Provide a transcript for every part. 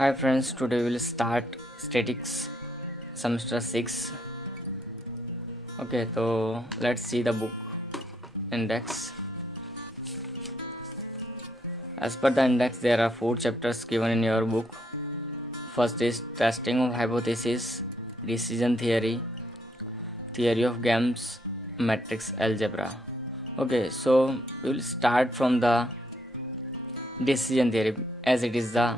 Hi friends, today we'll start statics semester 6. Okay, so let's see the book index. As per the index, there are 4 chapters given in your book. First is testing of hypothesis, decision theory, theory of games, matrix algebra. Okay, so we will start from the decision theory as it is the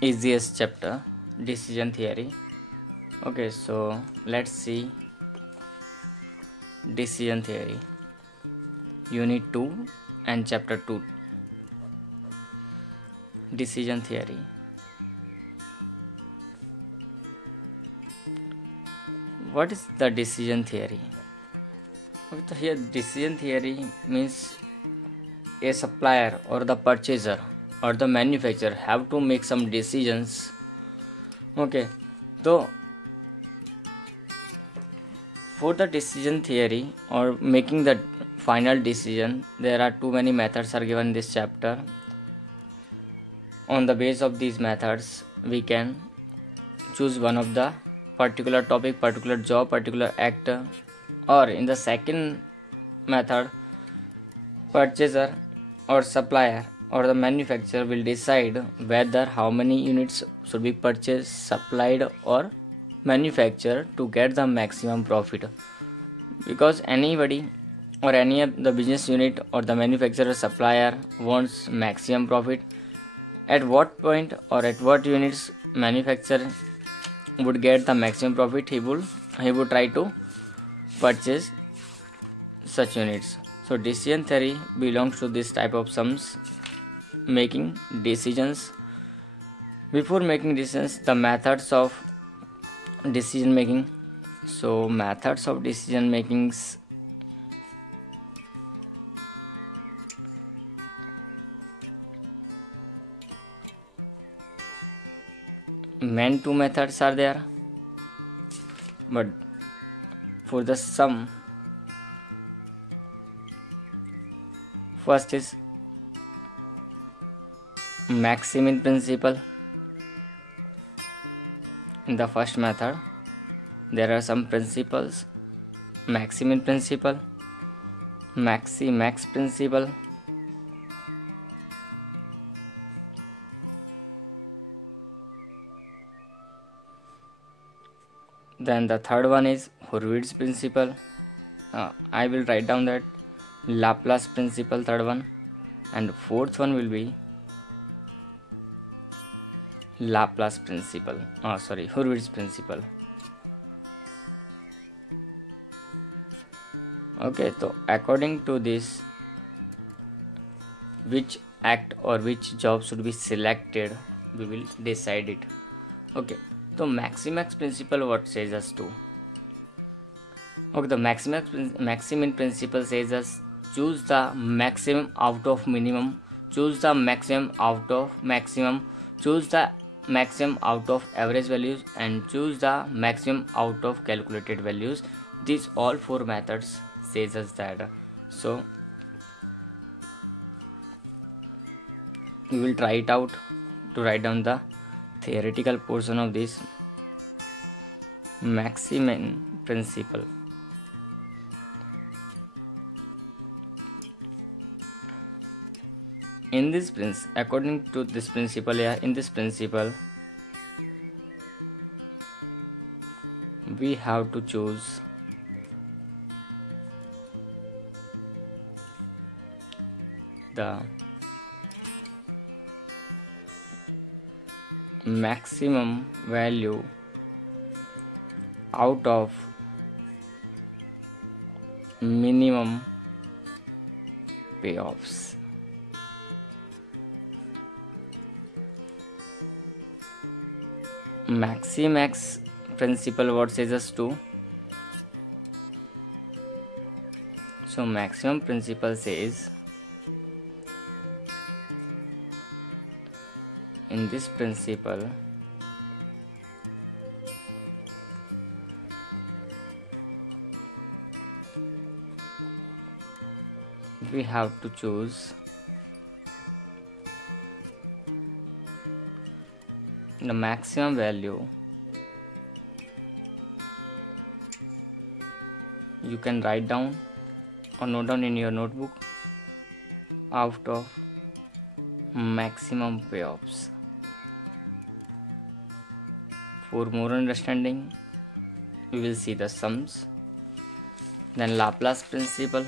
easiest chapter, decision theory. Okay, so let's see decision theory, unit 2 and chapter 2. Decision theory. What is the decision theory? Okay, so here decision theory means a supplier or the purchaser or the manufacturer have to make some decisions. Okay, so for the decision theory or making the final decision, there are too many methods are given in this chapter. On the base of these methods, we can choose one of the particular topic, particular job, particular act, or in the second method, purchaser or supplier or the manufacturer will decide whether how many units should be purchased, supplied or manufactured to get the maximum profit. Because anybody or any of the business unit or the manufacturer supplier wants maximum profit, at what point or at what units manufacturer would get the maximum profit, he would try to purchase such units. So decision theory belongs to this type of sums, making decisions. Before making decisions, the methods of decision making. So methods of decision makings. Main two methods are there, but for the sum, first is Maximin principle. In the first method, there are some principles: Maximin principle, Maximax principle, then the third one is Hurwitz principle. I will write down that Laplace principle, third one, and fourth one will be Laplace principle. Hurwitz principle. Okay, so according to this, which act or which job should be selected, we will decide it. Okay, so Maximax principle what says us to? Okay, the Maximin principle says us choose the maximum out of minimum, choose the maximum out of maximum, choose the maximum out of average values, and choose the maximum out of calculated values. These all 4 methods says us that. So we will try it out to write down the theoretical portion of this Maximin principle. In this according to this principle, in this principle, we have to choose the maximum value out of minimum payoffs. Maximax principle what says us to? So maximum principle says, in this principle, we have to choose the maximum value you can write down or note down in your notebook out of maximum payoffs. For more understanding, we will see the sums, then Laplace principle,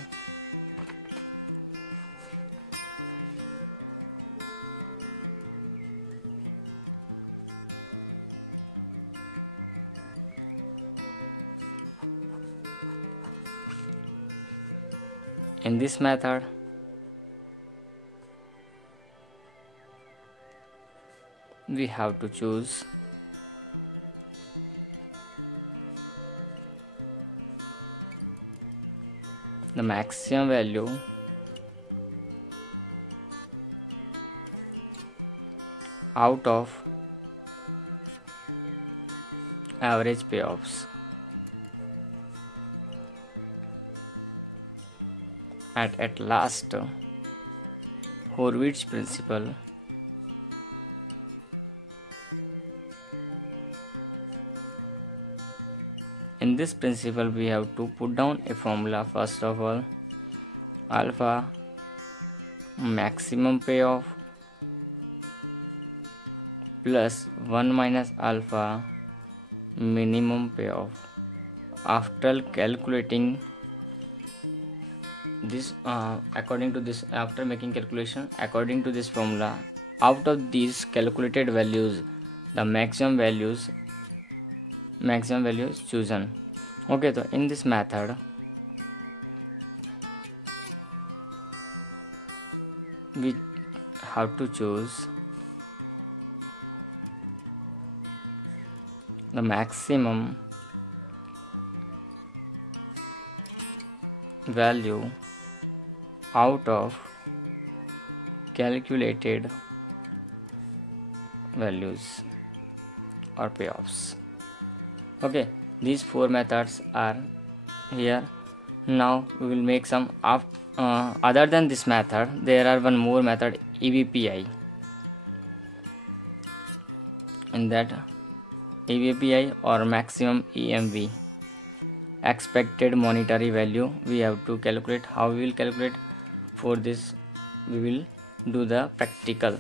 in this method we have to choose the maximum value out of average payoffs. At last, Horvitz principle. In this principle, we have to put down a formula. First of all, alpha maximum payoff plus 1 minus alpha minimum payoff. After calculating this, after making calculation according to this formula, out of these calculated values, the maximum value is chosen. Okay, so in this method we have to choose the maximum value out of calculated values or payoffs. Okay, these 4 methods are here. Now we will make some other than this method. There are one more method, EVPI. In that EVPI or maximum EMV, expected monetary value, we have to calculate. How we will calculate? For this we will do the practical.